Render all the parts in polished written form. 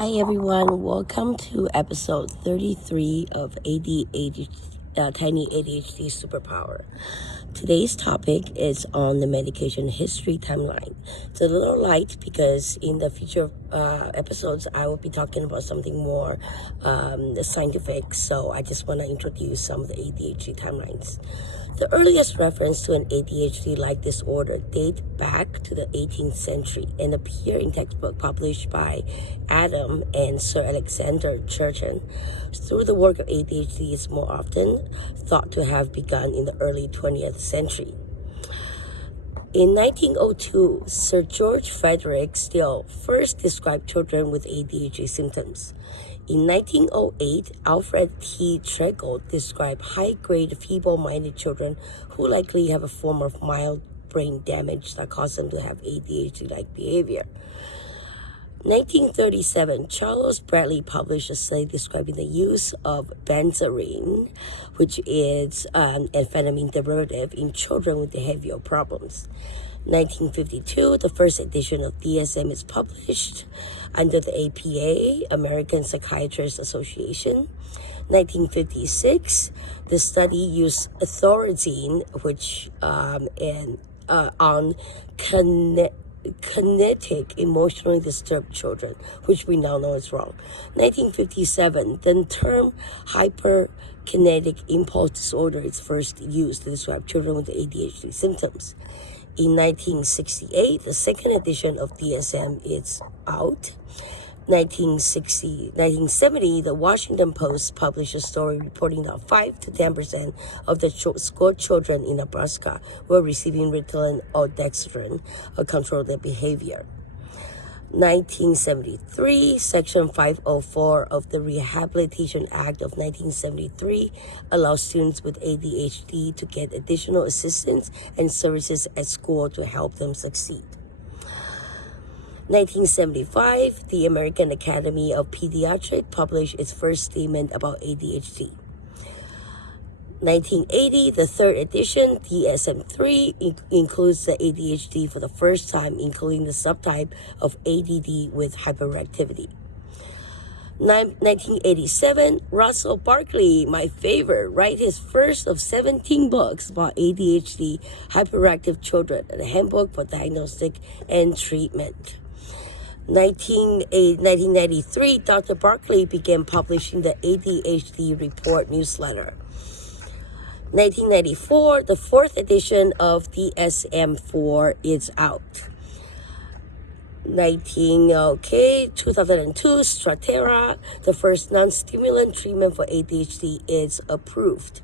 Hi everyone, welcome to episode 33 of ADHD, Tiny ADHD Superpower. Today's topic is on the medication history timeline. It's a little light because in the future episodes I will be talking about something more scientific, so I just want to introduce some of the ADHD timelines. The earliest reference to an ADHD-like disorder dates back to the 18th century and appear in textbook published by Adam and Sir Alexander Churchen. Through the work of ADHD is more often thought to have begun in the early 20th century. In 1902, Sir George Frederick Steele first described children with ADHD symptoms. In 1908, Alfred T. Tregole described high-grade feeble-minded children who likely have a form of mild brain damage that causes them to have ADHD-like behavior. 1937, Charles Bradley published a study describing the use of benzaprine, which is an amphetamine derivative, in children with behavioral problems. 1952, the first edition of DSM is published under the APA, American Psychiatrists Association. 1956, the study used thorazine, which on kinetic emotionally disturbed children, which we now know is wrong. 1957, the term hyperkinetic impulse disorder is first used to describe children with ADHD symptoms. In 1968, the second edition of DSM is out. 1970, the Washington Post published a story reporting that 5 to 10% of the school children in Nebraska were receiving Ritalin or dextran to control their behavior. 1973, Section 504 of the Rehabilitation Act of 1973 allows students with ADHD to get additional assistance and services at school to help them succeed. 1975, the American Academy of Pediatrics published its first statement about ADHD. 1980, the third edition, DSM-3, includes the ADHD for the first time, including the subtype of ADD with hyperactivity. 1987, Russell Barkley, my favorite, writes his first of 17 books about ADHD hyperactive children, a handbook for diagnostic and treatment. 1993, Dr. Barkley began publishing the ADHD Report newsletter. 1994, the fourth edition of DSM-4 is out. 2002, Strattera, the first non-stimulant treatment for ADHD, is approved.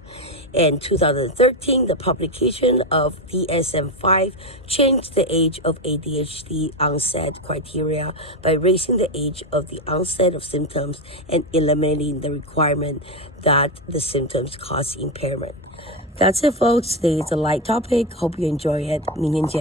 In 2013, the publication of DSM-5 changed the age of ADHD onset criteria by raising the age of the onset of symptoms and eliminating the requirement that the symptoms cause impairment. That's it, folks. Today is a light topic. Hope you enjoy it. 明天见。